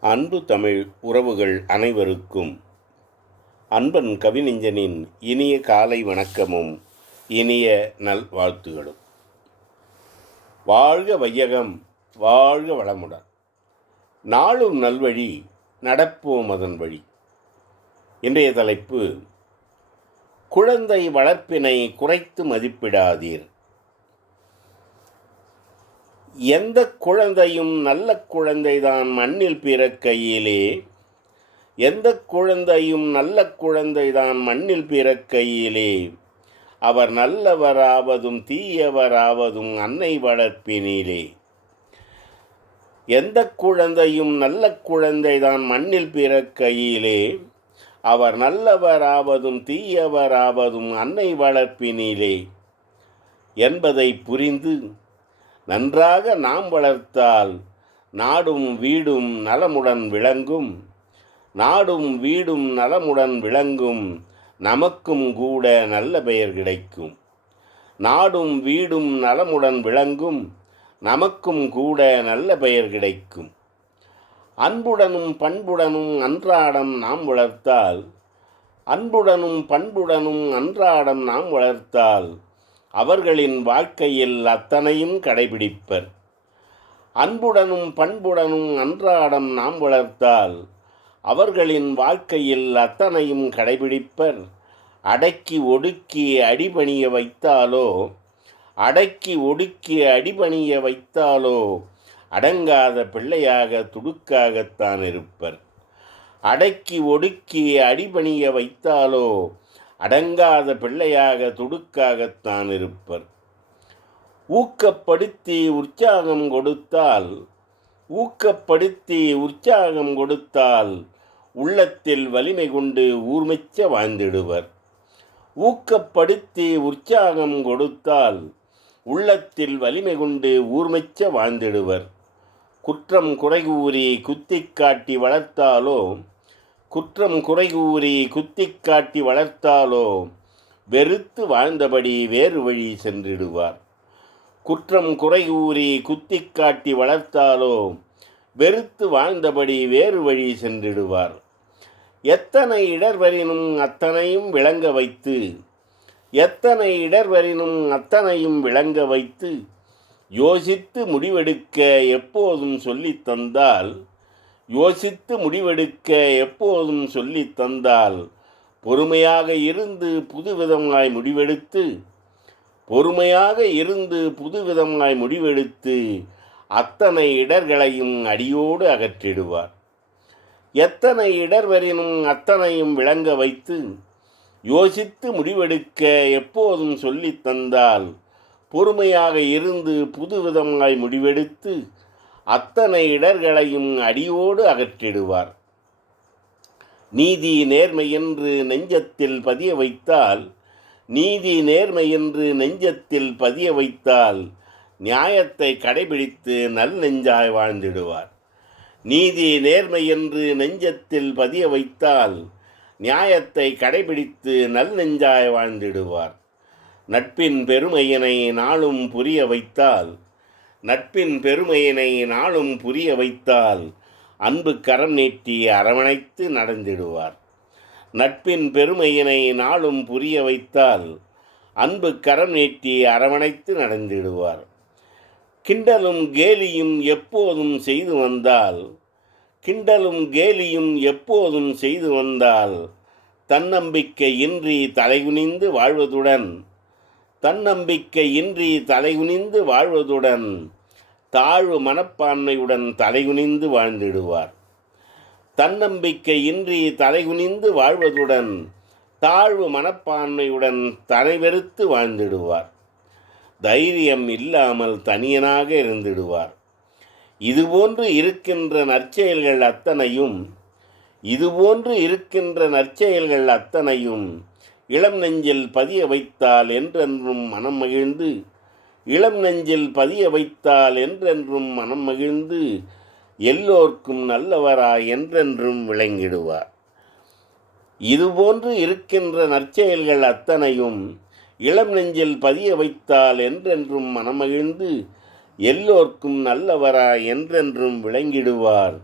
அன்பு தமிழ் உறவுகள் அனைவருக்கும். அன்பன் கவிநெஞ்சனின் இனிய காலை வணக்கமும் இனிய நல்வாழ்த்துகளும் வாழ்க வையகம் வாழ்க வளமுடன். நாளும் நல்வழி நடப்போம் அதன் வழி. இன்றைய தலைப்பு குழந்தை வளர்ப்பினை குறைத்து மதிப்பிடாதீர். எந்த குழந்தையும் நல்ல குழந்தைதான் மண்ணில் பிறக்கையிலே. எந்த குழந்தையும் நல்ல குழந்தைதான் மண்ணில் பிறக்கையிலே. அவர் நல்லவராவதும் தீயவராவதும் அன்னை வளர்ப்பினிலே. எந்த குழந்தையும் நல்ல குழந்தைதான் மண்ணில் பிறக்கையிலே. அவர் நல்லவராவதும் தீயவராவதும் அன்னை வளர்ப்பினிலே என்பதை புரிந்து நன்றாக நாம் வளர்த்தால் நாடும் வீடும் நலமுடன் விளங்கும். நாடும் வீடும் நலமுடன் விளங்கும். நமக்கும் கூட நல்ல பெயர் கிடைக்கும். நாடும் வீடும் நலமுடன் விளங்கும். நமக்கும் கூட நல்ல பெயர் கிடைக்கும். அன்புடனும் பண்புடனும் அன்றாடம் நாம் வளர்த்தால் அன்புடனும் பண்புடனும் அன்றாடம் நாம் வளர்த்தால் அவர்களின் வாழ்க்கையில் அத்தனையும் கடைபிடிப்பர். அன்புடனும் பண்புடனும் அன்றாடம் நாம் வளர்த்தால் அவர்களின் வாழ்க்கையில் அத்தனையும் கடைபிடிப்பர். அடக்கி ஒடுக்கி அடிபணிய வைத்தாலோ? அடக்கி ஒடுக்கி அடிபணிய வைத்தாலோ? அடங்காத பிள்ளையாக துடுக்காகத்தான் இருப்பர். அடக்கி ஒடுக்கி அடிபணிய வைத்தாலோ? அடங்காத பிள்ளையாக துடுக்காகத்தான் இருப்பர். ஊக்கப்படுத்தி உற்சாகம் கொடுத்தால் ஊக்கப்படுத்தி உற்சாகம் கொடுத்தால் உள்ளத்தில் வலிமை கொண்டு ஊர்மிச்ச வாழ்ந்திடுவர். ஊக்கப்படுத்தி உற்சாகம் கொடுத்தால் உள்ளத்தில் வலிமை கொண்டு ஊர்மிச்ச வாழ்ந்திடுவர். குற்றம் குறைகூறி குத்தி காட்டி வளர்த்தாலோ குற்றம் குறை கூறி குத்தி காட்டி வளர்த்தாலோ வெறுத்து வாழ்ந்தபடி வேறு வழி சென்றிடுவார். குற்றம் குறை கூறி குத்தி காட்டி வளர்த்தாலோ வெறுத்து வாழ்ந்தபடி வேறு வழி சென்றிடுவார். எத்தனை இடர்வரினும் அத்தனையும் விளங்க வைத்து எத்தனை இடர்வரினும் அத்தனையும் விளங்க வைத்து யோசித்து முடிவெடுக்க எப்போதும் சொல்லித் தந்தால் யோசித்து முடிவெடுக்க எப்போதும் சொல்லி தந்தால் பொறுமையாக இருந்து புதுவிதமாய் முடிவெடுத்து பொறுமையாக இருந்து புதுவிதமாய் முடிவெடுத்து அத்தனை இடர்களையும் அடியோடு அகற்றிடுவார். எத்தனை இடர்வரினும் அத்தனையும் விளங்க வைத்து யோசித்து முடிவெடுக்க எப்போதும் சொல்லி தந்தால் பொறுமையாக இருந்து புதுவிதமாய் முடிவெடுத்து அத்தனை இடர்களையும் அடியோடு அகற்றிடுவார். நீதி நேர்மை என்று நெஞ்சத்தில் பதிய வைத்தால் நீதி நேர்மை என்று நெஞ்சத்தில் பதிய வைத்தால் நியாயத்தை கடைபிடித்து நல் நெஞ்சாய் வாழ்ந்திடுவார். நீதி நேர்மை என்று நெஞ்சத்தில் பதிய வைத்தால் நியாயத்தை கடைபிடித்து நல் நெஞ்சாய் வாழ்ந்திடுவார். நட்பின் பெருமையினை நாளும் புரிய வைத்தால் நட்பின் பெருமையினை நாளும் புரிய வைத்தால் அன்பு கரம் நீட்டி அரவணைத்து நடந்திடுவார். நட்பின் பெருமையினை நாளும் புரிய வைத்தால் அன்பு கரம் நீட்டி அரவணைத்து நடந்திடுவார். கிண்டலும் கேலியும் எப்போதும் செய்து வந்தால் கிண்டலும் கேலியும் எப்போதும் செய்து வந்தால் தன்னம்பிக்கை இன்றி தலைகுனிந்து வாழ்வதுடன் தன்னம்பிக்கையின்றி தலைகுனிந்து வாழ்வதுடன் தாழ்வு மனப்பான்மையுடன் தலைகுனிந்து வாழ்ந்திடுவார். தன்னம்பிக்கை இன்றி தலைகுனிந்து வாழ்வதுடன் தாழ்வு மனப்பான்மையுடன் தலைவெறுத்து வாழ்ந்திடுவார். தைரியம் இல்லாமல் தனியனாக இருந்திடுவார். இதுபோன்று இருக்கின்ற நற்செயல்கள் அத்தனையும் இதுபோன்று இருக்கின்ற நற்செயல்கள் அத்தனையும் இளம் நெஞ்சில் பதிய வைத்தால் என்றென்றும் மனம் மகிழ்ந்து இளம் நெஞ்சில் பதிய வைத்தால் என்றென்றும் மனம் மகிழ்ந்து எல்லோர்க்கும் நல்லவராய் என்றென்றும் விளங்கிடுவார். இதுபோன்று இருக்கின்ற நற்செயல்கள் அத்தனையும் இளம் நெஞ்சில் பதிய வைத்தால் என்றென்றும் மனமகிழ்ந்து எல்லோர்க்கும் நல்லவராய் என்றென்றும் விளங்கிடுவார்.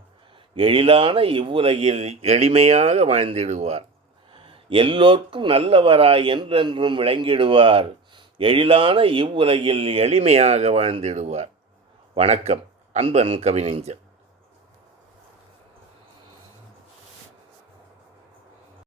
எழிலான இவ்வுலகில் எளிமையாக வாழ்ந்திடுவார். எல்லோர்க்கும் நல்லவராய் என்றென்றும் விளங்கிடுவார். எழிலான இவ்வுலகில் எளிமையாக வாழ்ந்திடுவார். வணக்கம். அன்பன் கவிநெஞ்சம்